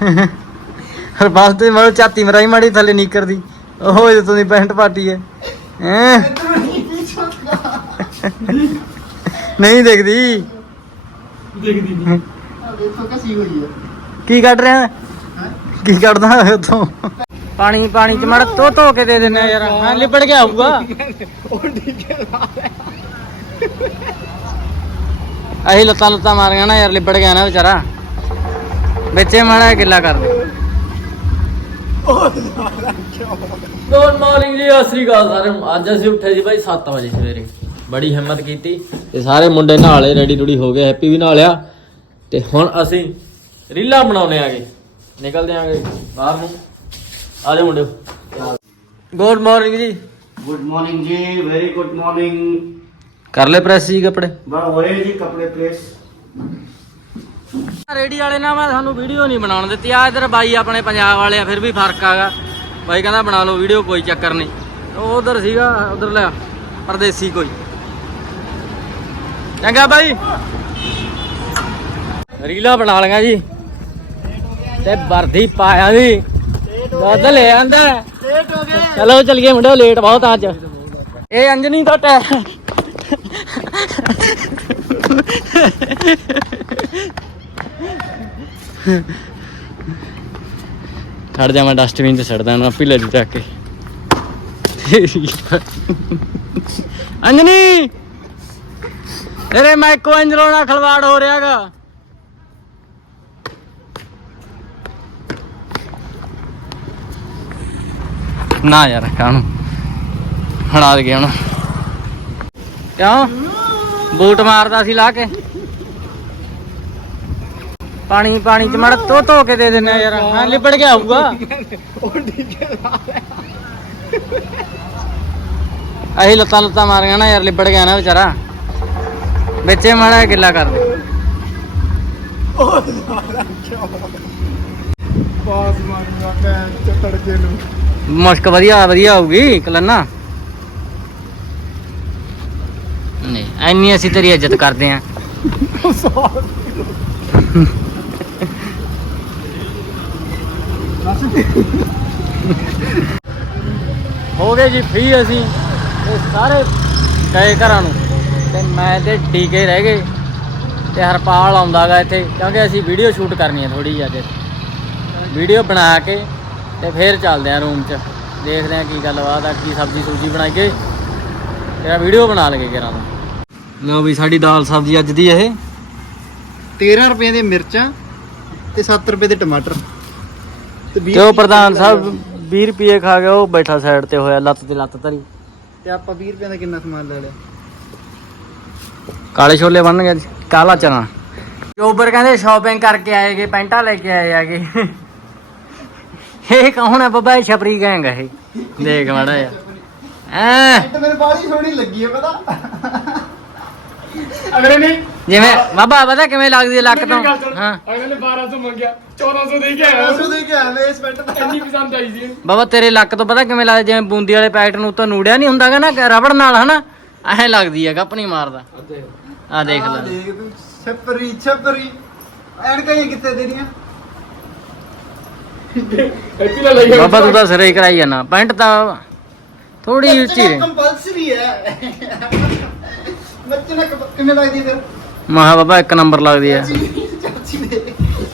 ਹਰਪਾਲ ਤੇ ਮਾਰੋ ਚਾਤੀ ਮਰਾਈ ਮਾੜੀ ਥੱਲੇ ਨੀਕਰ ਦੀ ਉਹ ਜੇ ਤੁਸੀਂ ਪੈਂਟ ਪਾਟੀ ਹੈ ਹੈਂ? ਨਹੀਂ ਦਿਖਦੀ। ਦੇਖਦੀ ਨਹੀਂ। ਦੇਖੋ ਕਸੀ ਹੋਈ ਹੈ ਕੀ ਕੱਢ ਰਿਹਾ? ਕੀ ਕੱਢਦਾ ਉਤੋਂ ਪਾਣੀ ਪਾਣੀ ਚ ਮੜ ਧੋ ਧੋ ਕੇ ਦੇ ਦਿੰਨੇ ਆ ਯਾਰ। ਹਾਂ ਲਿਬੜ ਗਿਆ ਹੋਊਗਾ। ਉਹ ਠੀਕ ਹੈ। ਲੱਤਾਂ ਲੁੱਤਾਂ ਮਾਰੀਆਂ ਨਾ ਯਾਰ ਲਿਬੜ ਗਿਆ ਨਾ ਵਿਚਾਰਾ। ਵਿੱਚੇ ਮਾੜਾ ਗਿੱਲਾ ਕਰ ਦੇ। ਗੁੱਡ ਮਾਰਨਿੰਗ ਜੀ ਅਸਰੀ ਅਕਾਲ ਸਾਰਿਆਂ ਨੂੰ ਅੱਜ ਅਸੀਂ ਉੱਠੇ ਸੀ ਭਾਈ 7 ਵਜੇ ਸਵੇਰੇ। ਬੜੀ ਹਿੰਮਤ ਕੀਤੀ ਤੇ ਸਾਰੇ ਮੁੰਡੇ ਨਹਾਲੇ ਰੈਡੀ ਰੂਡੀ ਹੋ ਗਏ ਹੈਪੀ ਵੀ ਨਹਾ ਲਿਆ ਤੇ ਹੁਣ ਅਸੀਂ ਰੀਲਾਂ ਬਣਾਉਣੇ ਆਗੇ। ਨਿਕਲਦੇ ਆਂਗੇ ਬਾਹਰ ਨੂੰ। ਆ ਮੁੰਡਿਓ। ਗੁੱਡ ਮਾਰਨਿੰਗ ਜੀ। ਗੁੱਡ ਮਾਰਨਿੰਗ ਜੀ ਵੈਰੀ ਗੁੱਡ ਮਾਰਨਿੰਗ ਕਰ ਲੈ ਪ੍ਰੈਸ ਜੀ ਕੱਪੜੇ। ਬਾ ਹੋਏ ਜੀ ਕੱਪੜੇ ਪ੍ਰੈਸ ਰੇਡੀ ਵਾਲੇ ਨਾਲ ਮੈਂ ਤੁਹਾਨੂੰ ਵੀਡੀਓ ਨਹੀਂ ਬਣਾਉਣ ਦਿੱਤੀ। ਆ ਇਧਰ ਬਾਈ ਆਪਣੇ ਪੰਜਾਬ ਵਾਲੇ ਆ, ਫਿਰ ਵੀ ਫ਼ਰਕ ਆਗਾ। ਬਾਈ ਕਹਿੰਦਾ ਬਣਾ ਲਓ ਵੀਡੀਓ, ਕੋਈ ਚੱਕਰ ਨਹੀਂ। ਉਹ ਉਧਰ ਸੀਗਾ, ਉਧਰ ਲਿਆ, ਪਰਦੇਸੀ ਕੋਈ। ਚੰਗਾ ਬਾਈ। ਰੀਲਾ ਬਣਾ ਲਈਆਂ ਜੀ। ਤੇ ਵਰਦੀ ਪਾਇਆ ਜੀ। ਦੁੱਧ ਲੈ ਆਂਦਾ। ਲੇਟ ਹੋ ਗਏ ਚਲੋ ਚਲੀਏ ਮੁੰਡਿਓ ਲੇਟ ਬਹੁਤ ਅੱਜ। ਇਹ ਅੰਜਨੀ ਦਾ ਟੈ ਖੜ ਜਾ ਮੈਂ ਡਸਟਬਿਨ ਤੇ ਛੱਡਦਾ ਨਾ ਆਪੀ ਲੈ ਜੂ ਕੇ। ਅੰਜਨੀ! ਤੇਰੇ ਮਾਈਕੋ ਅੰਜਰੋ ਨਾਲ ਖਲਵਾੜ ਹੋ ਰਿਹਾਗਾ ਨਾ ਯਾਰ, ਕਾਹਨੂੰ? ਹਣਾ ਦੇ ਗਿਆ ਹੁਣ ਕਿਉਂ? ਬੂਟ ਮਾਰਦਾ ਸੀ ਲਾ ਕੇ। ਪਾਣੀ ਪਾਣੀ ਚ ਮੜ ਧੋ ਧੋ ਕੇ ਦੇ ਦਿੰਨੇ ਆ ਯਾਰ। ਹਾਂ ਲਿਬੜ ਗਿਆ ਹੋਊਗਾ। ਉਹ ਠੀਕ ਹੈ ਅਸੀਂ ਲੱਤਾਂ ਲੁੱਤਾਂ ਮਾਰੀਆਂ ਨਾ ਯਾਰ ਲਿਬੜ ਗਿਆ ਨਾ ਵਿਚਾਰਾ। ਵਿੱਚੇ ਮਾੜਾ ਗਿੱਲਾ ਕਰ ਦੇ। ਪਾਸ ਮਾਰੂਗਾ ਭੈਣ ਚ ਤੜਕੇ ਨੂੰ। ਮੁਸ਼ਕ ਵਧੀਆ ਵਧੀਆ ਹੋਊਗੀ ਕਲੰਨਾ। ਨਹੀਂ ਐਨੀ ਅਸੀਂ ਤੇਰੀ ਇੱਜ਼ਤ ਕਰਦੇ ਆਂ। ਹੋ ਗਏ ਜੀ ਫ੍ਰੀ ਅਸੀਂ ਤੇ ਸਾਰੇ ਗਏ ਘਰਾਂ ਨੂੰ। ਤੇ ਮੈਂ ਤੇ ਟੀਕੇ ਰਹਿ ਗਏ। ਤੇ ਹਰਪਾਲ ਆਉਂਦਾਗਾ ਇੱਥੇ, ਕਿਉਂਕਿ ਅਸੀਂ ਵੀਡੀਓ ਸ਼ੂਟ ਕਰਨੀ ਹੈ ਥੋੜੀ ਜਿਹੀ ਅੱਜ। ਵੀਡੀਓ ਬਣਾ ਕੇ ਤੇ ਫੇਰ ਚੱਲਦੇ ਆ ਰੂਮ 'ਚ। ਦੇਖਦੇ ਆ ਕੀ ਗੱਲਬਾਤ ਆ, ਕੀ ਸਬਜ਼ੀ ਸੂਜੀ ਬਣਾਈਏ ਤੇਰਾ ਵੀਡੀਓ ਬਣਾ ਲਗੇ ਘਰਾਂ ਦਾ ਲਓ ਵੀ ਸਾਡੀ ਦਾਲ ਸਬਜ਼ੀ ਅੱਜ ਦੀ ਇਹ। 13 ਰੁਪਏ ਦੇ ਮਿਰਚਾਂ ਤੇ 7 ਰੁਪਏ ਦੇ ਟਮਾਟਰ। ਤੇ ਉਹ ਪ੍ਰਧਾਨ ਸਾਹਿਬ 20 ਰੁਪਏ ਖਾ ਗਿਆ ਉਹ ਬੈਠਾ ਸਾਈਡ ਤੇ ਹੋਇਆ ਲੱਤ ਤੇ ਲੱਤ ਧਰੀ। ਤੇ ਆਪਾਂ 20 ਰੁਪਏ ਦਾ ਕਿੰਨਾ ਸਮਾਨ ਲੈ ਲਿਆ? ਕਾਲੇ ਛੋਲੇ ਬਣ ਗਏ ਕਾਲਾ ਚਨਾ। ਚੋਬਰ ਕਹਿੰਦੇ ਸ਼ਾਪਿੰਗ ਕਰਕੇ ਆਏਗੇ ਪੈਂਟਾਂ ਲੈ ਕੇ ਆਏ ਆਗੇ ਇਹ ਕੌਣ ਹੈ ਬੱਬਾ ਇਹ ਛਪਰੀ ਗੈਂਗ ਹੈ ਇਹ? ਦੇਖ ਮਾੜਾ ਯਾ ਐ ਤੇ ਮੈਨੂੰ ਬਾੜੀ ਸੋਹਣੀ ਲੱਗੀ ਹੈ ਪਤਾ? ਅਗਲੇ ਨੇ ਜਿਵੇਂ ਬਾਬਾ ਪਤਾ ਕਿਵੇਂ ਲੱਗਦੀ ਹੈ ਲੱਕ ਤੋਂ? ਹਾਂ। ਅਗਲੇ ਨੇ 1200 ਮੰਗਿਆ 1400 ਦੇ ਕੇ ਆਇਆ। ਉਸ ਦੇ ਕੇ ਆਵੇ ਇਸ ਪੈਂਟ ਦਾ ਇੰਨੀ ਪਸੰਦ ਆਈ ਸੀ। ਬਾਬਾ ਤੇਰੇ ਲੱਕ ਤੋਂ ਪਤਾ ਕਿਵੇਂ ਲੱਗਦਾ ਜਿਵੇਂ ਬੂੰਦੀ ਵਾਲੇ ਪੈਕਟ ਨੂੰ ਤਾਂ ਨੂੜਿਆ ਨਹੀਂ ਹੁੰਦਾਗਾ ਨਾ ਰਬੜ ਨਾਲ ਹਨਾ? ਐ ਲੱਗਦੀ ਹੈ ਗੱਪ ਨਹੀਂ ਮਾਰਦਾ। ਆ ਦੇਖ ਆਹ ਲੈ ਦੇਖ ਤੂੰ ਛਪਰੀ ਛਪਰੀ। ਐਨਕਾਂ ਹੀ ਕਿੱਥੇ ਨਾਲ ਲਈ ਬਾਬਾ ਤੂੰ ਤਾਂ ਸਿਰੇ ਹੀ ਕਰਾਈ ਜਾਣਾ ਪੈਂਟ ਤਾਂ ਥੋੜੀ ਉੱਚੀ ਰਹੇ। ਕੰਪਲਸਰੀ ਹੈ। ਬੱਚੇ ਨਾਲ ਕੰਪ- ਕਿੰਨੇ ਲੱਗਦੀ ਫਿਰ? ਮਹਾ ਬਾਬਾ ਇੱਕ ਨੰਬਰ ਲੱਗਦੀ ਦੇ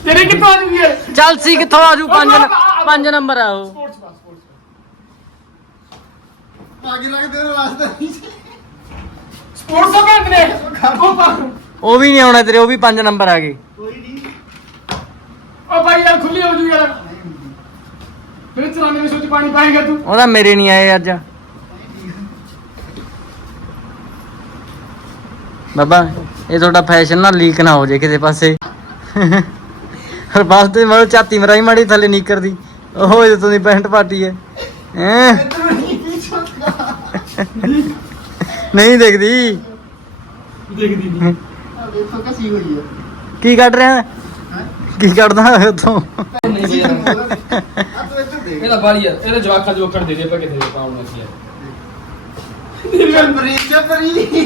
ਤੇਰੇ ਕਿੱਥੋਂ ਆ ਜੂਗੀ? ਇਹ ਚਲਸੀ ਕਿੱਥੋਂ ਆਜੂ ਪੰਜ ਪੰਜ ਨੰਬਰ ਆ ਉਹ। ਸਪੋਰਟਸ ਪਾ ਸਪੋਰਟਸ ਆਗੇ ਲੱਗਦੇ ਨੇ ਵਾਸਤੇ। ਸਪੋਰਟਸ ਦਾ ਨੇ। ਉਹ ਪਾ। ਉਹ ਵੀ ਨਹੀਂ ਆਉਣਾ ਤੇਰੇ ਉਹ ਵੀ ਪੰਜ ਨੰਬਰ ਆ ਗਏ। ਕੋਈ ਨਹੀਂ। ਉਹ ਭਾਈ ਯਾਰ ਖੁੱਲੀ ਹੋ ਜੂ ਯਾਰ। ਮੇਰੇ ਚਲਾਣੇ ਵਿੱਚ ਸੋਚ ਪਾਣੀ ਪਾਏਗਾ ਤੂੰ। ਉਹਦਾ ਮੇਰੇ ਨਹੀਂ ਆਏ ਅੱਜ। ਬਾਬਾ ਇਹ ਤੁਹਾਡਾ ਫੈਸ਼ਨ ਨਾ ਲੀਕ ਨਾ ਹੋ ਜੇ ਕਿਸੇ ਪਾਸੇ। ਹਰਪਾਲ ਤੇ ਮਾਰੋ ਚਾਤੀ ਮਰਾਈ ਮਾੜੀ ਥੱਲੇ ਨੀਕਰ ਦੀ ਉਹ ਜੇ ਤੁਸੀਂ ਪੈਂਟ ਪਾਟੀ ਹੈ ਹੈਂ? ਨਹੀਂ ਦਿਖਦੀ। ਦੇਖਦੀ ਨਹੀਂ। ਆ ਦੇਖੋ ਕਸੀ ਹੋਈ ਹੈ ਕੀ ਕੱਢ ਰਿਹਾ? ਕੀ ਕੱਢਦਾ ਆ ਤੂੰ ਇੱਧਰ ਦੇਖ। ਇਹਦਾ ਬਾਲੀ ਯਾਰ ਇਹਦਾ ਜਵਾਖਾ ਜੋਖੜ ਦੇ ਦੇ ਪਾ ਕਿਥੇ ਪਾਉਣਾ ਸੀ ਛਪਰੀ ਛਪਰੀ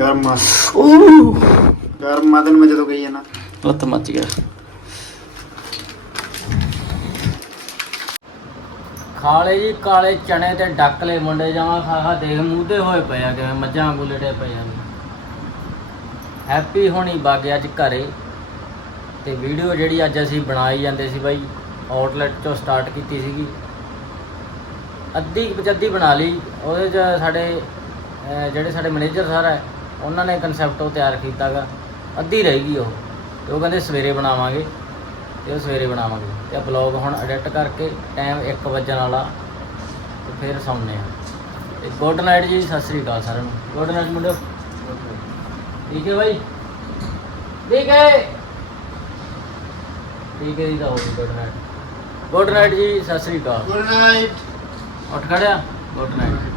ਗਰਮਾ ਖਾਲੇ ਜੀ ਕਾਲੇ ਚਣੇ ਤੇ ਡੱਕਲੇ ਮੁੰਡੇ ਜਾਵਾਂ ਖਾ ਦੇਖ ਮੂਦੇ ਹੋਏ ਪਏ ਆ ਕਿਵੇਂ ਮੱਝਾਂ ਵਾਂਗੂ ਪਏ ਆ। ਹੈਪੀ ਹੋਣੀ ਬਾਗਿਆ ਅੱਜ ਘਰੇ। ਤੇ ਵੀਡੀਓ ਜਿਹੜੀ ਅੱਜ ਅਸੀਂ ਬਣਾਈ ਜਾਂਦੇ ਸੀ ਬਾਈ ਆਊਟਲੈਟ ਤੋਂ ਸਟਾਰਟ ਕੀਤੀ ਸੀਗੀ। ਅੱਧੀ ਪਚੱਧੀ ਬਣਾ ਲਈ ਉਹਦੇ ਚ ਸਾਡੇ ਜਿਹੜੇ ਸਾਡੇ ਮੈਨੇਜਰ ਸਰ ਹੈ ਉਹਨਾਂ ਨੇ ਕਨਸੈਪਟ ਉਹ ਤਿਆਰ ਕੀਤਾਗਾ। ਅੱਧੀ ਰਹਿ ਗਈ ਉਹ। ਤੇ ਉਹ ਕਹਿੰਦੇ ਸਵੇਰੇ ਬਣਾਵਾਂਗੇ। ਤੇ ਉਹ ਸਵੇਰੇ ਬਣਾਵਾਂਗੇ। ਤੇ ਆ ਬਲੌਗ ਹੁਣ ਐਡਿਟ ਕਰਕੇ ਟਾਈਮ 1 ਵਜਣ ਵਾਲਾ। ਤੇ ਫਿਰ ਸੌਂਨੇ ਆ ਤੇ ਗੁੱਡ ਨਾਈਟ ਜੀ ਸਤਿ ਸ੍ਰੀ ਅਕਾਲ ਸਾਰਿਆਂ ਨੂੰ। ਗੁੱਡ ਨਾਈਟ ਮੁੰਡਿਓ। ਠੀਕ ਹੈ ਬਾਈ? ਠੀਕ ਹੈ। ਠੀਕ ਹੈ ਜੀ ਦਾ ਹੋ ਗੁੱਡ ਨਾਈਟ ਗੁੱਡ ਨਾਈਟ ਜੀ ਸਤਿ ਸ੍ਰੀ ਅਕਾਲ। ਗੁੱਡ ਨਾਈਟ ਉੱਠ ਖੜਿਆ ਗੁੱਡ ਨਾਈਟ